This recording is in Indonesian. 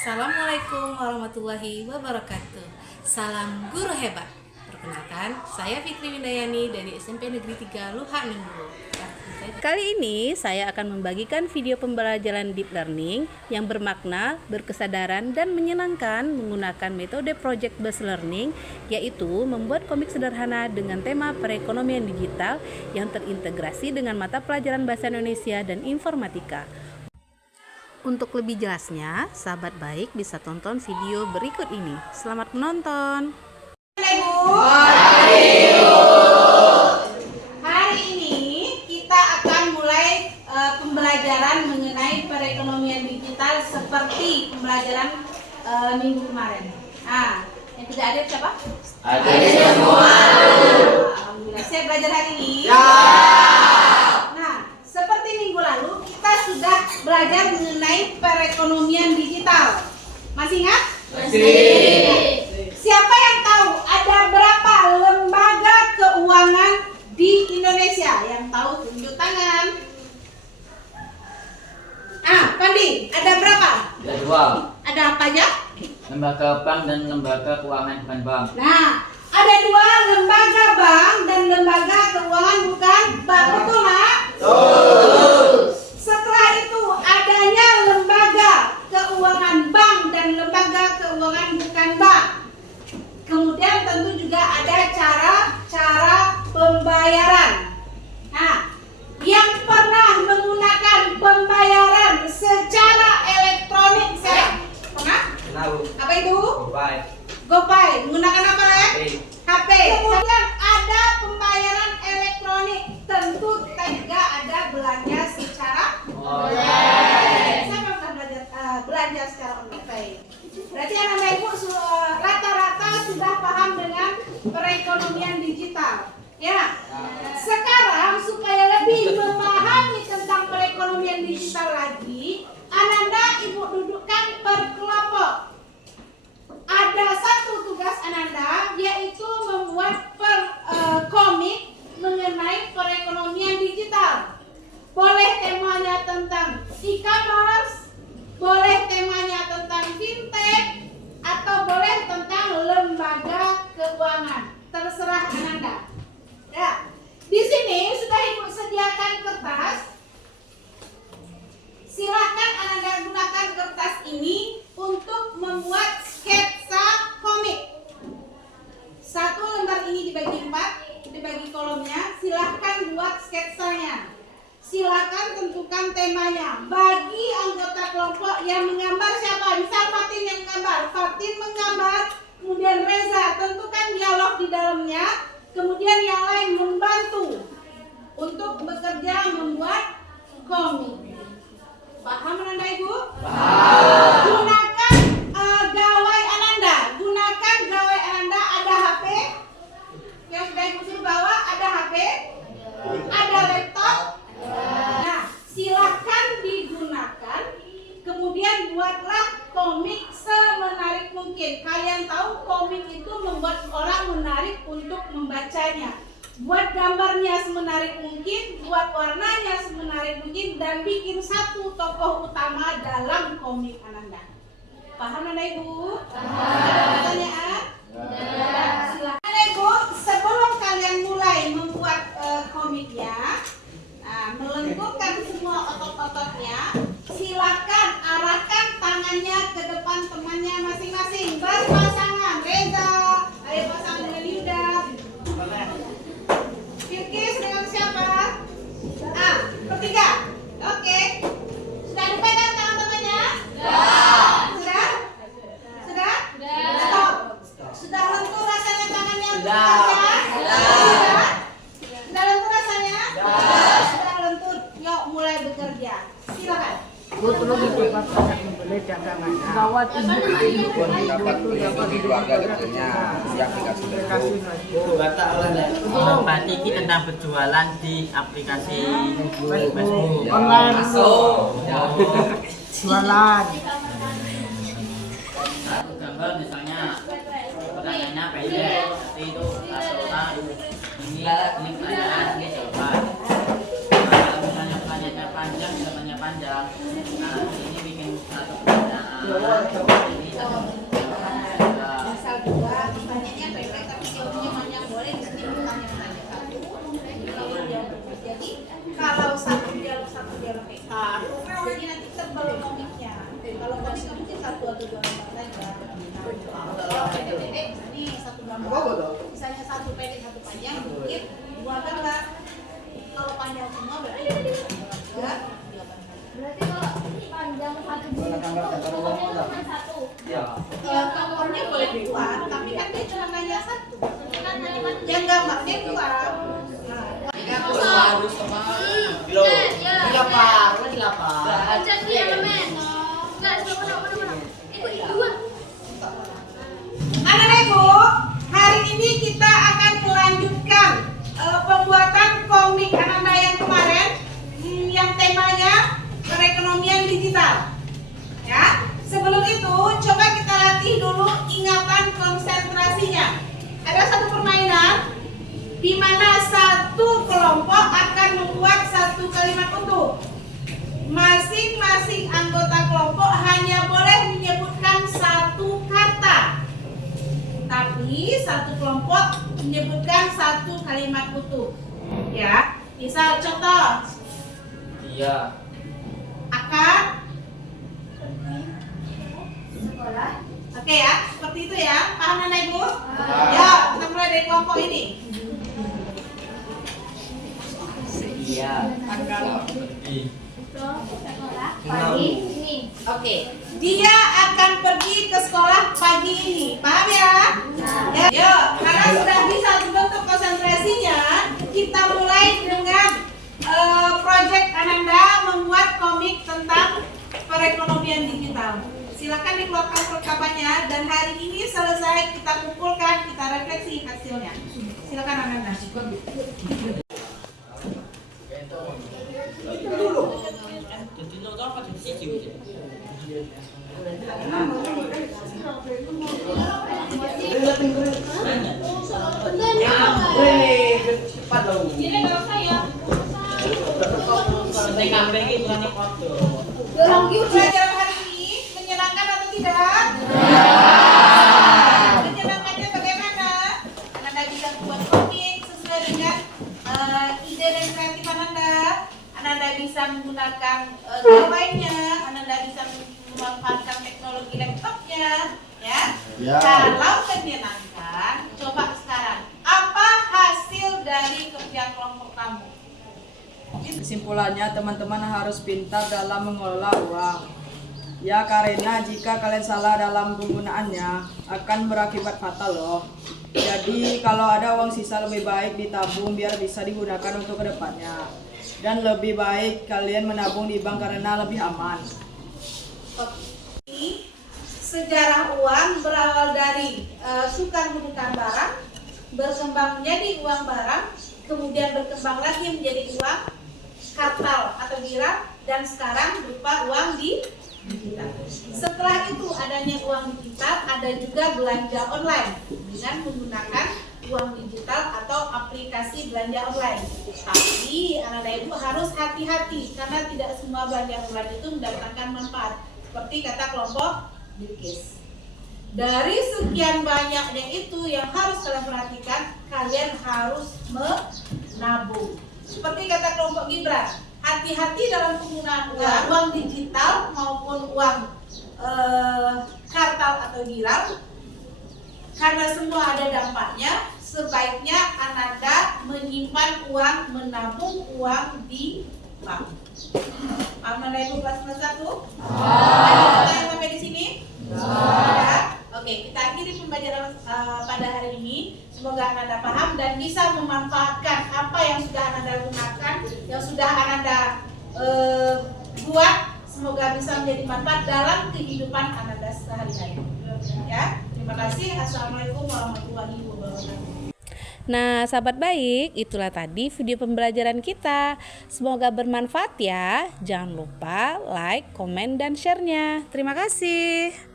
Assalamualaikum warahmatullahi wabarakatuh. Salam guru hebat. Perkenalkan, saya Fikri Windayani dari SMP Negeri 3 Luhak Ninggo. Kali ini saya akan membagikan video pembelajaran deep learning yang bermakna, berkesadaran, dan menyenangkan menggunakan metode project based learning, yaitu membuat komik sederhana dengan tema perekonomian digital yang terintegrasi dengan mata pelajaran bahasa Indonesia dan informatika. Untuk lebih jelasnya, sahabat baik bisa tonton video berikut ini. Selamat menonton. Hari ini kita akan mulai pembelajaran mengenai perekonomian digital seperti pembelajaran minggu kemarin. Yang tidak ada siapa? Ada semua. Alhamdulillah. Saya belajar hari ini. Ya. Seperti minggu lalu kita sudah belajar mengenai perekonomian digital. Masih ingat? Masih. Siapa yang tahu ada berapa lembaga keuangan di Indonesia? Yang tahu tunjuk tangan. Pandi, ada berapa? Ada dua. Ada apa aja? Lembaga bank dan lembaga keuangan bukan bank. Ada dua lembaga bank dan lembaga keuangan bukan bank. Betul, Nak? Betul. Setelah itu adanya lembaga keuangan bank dan lembaga keuangan bukan bank. Kemudian tentu juga ada cara pembayaran. Yang pernah menggunakan pembayaran secara elektronik saya pernah? Tahu. Apa itu? Baik. GoPay. Menggunakan apa, Lek? HP. Kemudian ada pembayaran elektronik. Tentu kita juga ada belanja secara online. Siapa pernah belanja secara online? Berarti anak-anak ibu rata-rata sudah paham dengan perekonomian digital. Ya. Sekarang supaya lebih memahami tentang perekonomian digital lagi, Ananda ibu dudukkan per kelompok. Ada satu tugas Ananda, yaitu membuat komik mengenai perekonomian digital. Boleh temanya tentang e-commerce, boleh temanya tentang fintech, atau boleh tentang lembaga keuangan. Terserah Ananda. Ya, di sini sudah ibu sediakan kertas. Silahkan Ananda gunakan kertas ini untuk membuat sketsa komik. Satu lembar ini dibagi 4, dibagi kolomnya. Silahkan buat sketsanya. Silahkan tentukan temanya. Bagi anggota kelompok yang menggambar siapa? Misal Fatin yang menggambar. Fatin menggambar, kemudian Reza tentukan dialog di dalamnya. Kemudian yang lain membantu untuk bekerja membuat komik. Paham Ananda Ibu? Paham. Gunakan gawai Ananda. Gunakan gawai Ananda. Ada HP yang sudah Ibu suruh bawa. Ada HP. Ada laptop. Silahkan digunakan. Kemudian buatlah komik semenarik mungkin. Kalian tahu komik itu membuat orang menarik untuk membacanya. Buat gambarnya semenarik mungkin, buat warnanya semenarik mungkin, dan bikin satu tokoh utama dalam komik Ananda. Paham Anda Ibu? Ada pertanyaan? Silakan Ibu, sebelum kalian mulai membuat komiknya, melengkungkan semua otot-ototnya, silakan arahkan tangannya ke depan temannya masing-masing. Berpasangan. Reza, ayo pasangan dengan Yuda. Firkis dengan siapa? Bertiga. Oke. Sudah dipegang tangan temannya? Sudah? Sudah? Stop. Sudah lentur rasanya tangannya? Sudah? Sudah lentur rasanya? Sudah lentur. Yuk mulai bekerja. Silakan. Dapat itu keluarga detailnya yang dikasih. Berarti ini tentang berjualan di aplikasi Facebook. Online. Jualan. Gambar misalnya pertanyaannya pendek, seperti itu Barcelona ini pertanyaan ini jawaban. Kalau misalnya pertanyaannya panjang, jawabannya panjang. Nah ini bikin satu pertanyaan. Misal dua, pertanyaannya pendek tapi jawabnya panjang, boleh di sini pertanyaan tanya satu. Jadi kalau satu dialog jadi nanti tebal komiknya. Kalau komik mungkin satu atau dua lembar saja. Kalau pendek-pendek ini satu gambar. Misalnya satu pendek satu panjang, mungkin dua gambar. Kalau panjang semua berarti dua. Berarti kalau panjang satu cuma satu. Gambarnya boleh dua, tapi kan dia cuma nanya satu. Yang gambarnya dua. Anak ibu, hari ini kita akan melanjutkan pembuatan komik Ananda yang kemarin, yang temanya perekonomian digital. Ya, sebelum itu coba kita latih dulu ingatan konsentrasinya. Ada satu permainan di mana satu kelompok akan membuat satu kalimat utuh. Masing-masing anggota kelompok hanya boleh menyebutkan satu kata. Tapi satu kelompok menyebutkan satu kalimat utuh. Ya, misal contoh. Iya. Akan. Sekolah. Oke ya, seperti itu ya. Paham Anak Ibu? Ya, kita mulai dari kelompok ini. Iya. Sekolah pagi ini. Oke. Dia akan pergi ke sekolah pagi ini. Paham ya? Ya. Yuk, karena sudah bisa dibentuk konsentrasinya, kita mulai dengan proyek Ananda membuat komik tentang perekonomian digital. Silakan dikeluarkan perlengkapannya dan hari ini selesai kita kumpulkan, kita refleksi hasilnya. Silakan Ananda. Pelajaran hari ini menyenangkan atau tidak? Menyenangkannya bagaimana? Ananda bisa membuat komik sesuai dengan ide dan kreatif Ananda. Ananda bisa menggunakan gawainya, Ananda bisa memanfaatkan teknologi laptopnya, ya. Kalau menyenangkan, coba sekarang apa hasil dari kerja kelompok kamu? Kesimpulannya, teman-teman harus pintar dalam mengelola uang. Ya, karena jika kalian salah dalam penggunaannya akan berakibat fatal loh. Jadi kalau ada uang sisa lebih baik ditabung biar bisa digunakan untuk kedepannya. Dan lebih baik kalian menabung di bank karena lebih aman. Sejarah uang berawal dari suka menukar barang, berkembang menjadi uang barang, kemudian berkembang lagi menjadi uang kartal atau dirham, dan sekarang berupa uang digital. Setelah itu adanya uang digital, ada juga belanja online dengan menggunakan uang digital atau aplikasi belanja online. Tapi anak ibu harus hati-hati karena tidak semua belanja online itu mendatangkan manfaat. Seperti kata kelompok Bilkis. Dari sekian banyaknya itu yang harus kalian perhatikan, kalian harus menabung. Seperti kata kelompok Gibran, hati-hati dalam penggunaan uang digital maupun uang kartal atau dirham, karena semua ada dampaknya. Sebaiknya Ananda menyimpan uang, menabung uang di bank. Paham Ibu kelas 1? Ada yang sampai di sini? Ya. Oke, kita akhiri pembelajaran pada hari ini. Semoga Ananda paham dan bisa memanfaatkan apa yang sudah Ananda gunakan, yang sudah Ananda buat. Semoga bisa menjadi manfaat dalam kehidupan Ananda sehari-hari. Ya, terima kasih. Assalamualaikum warahmatullahi wabarakatuh. Nah, sahabat baik, itulah tadi video pembelajaran kita. Semoga bermanfaat ya. Jangan lupa like, komen, dan share-nya. Terima kasih.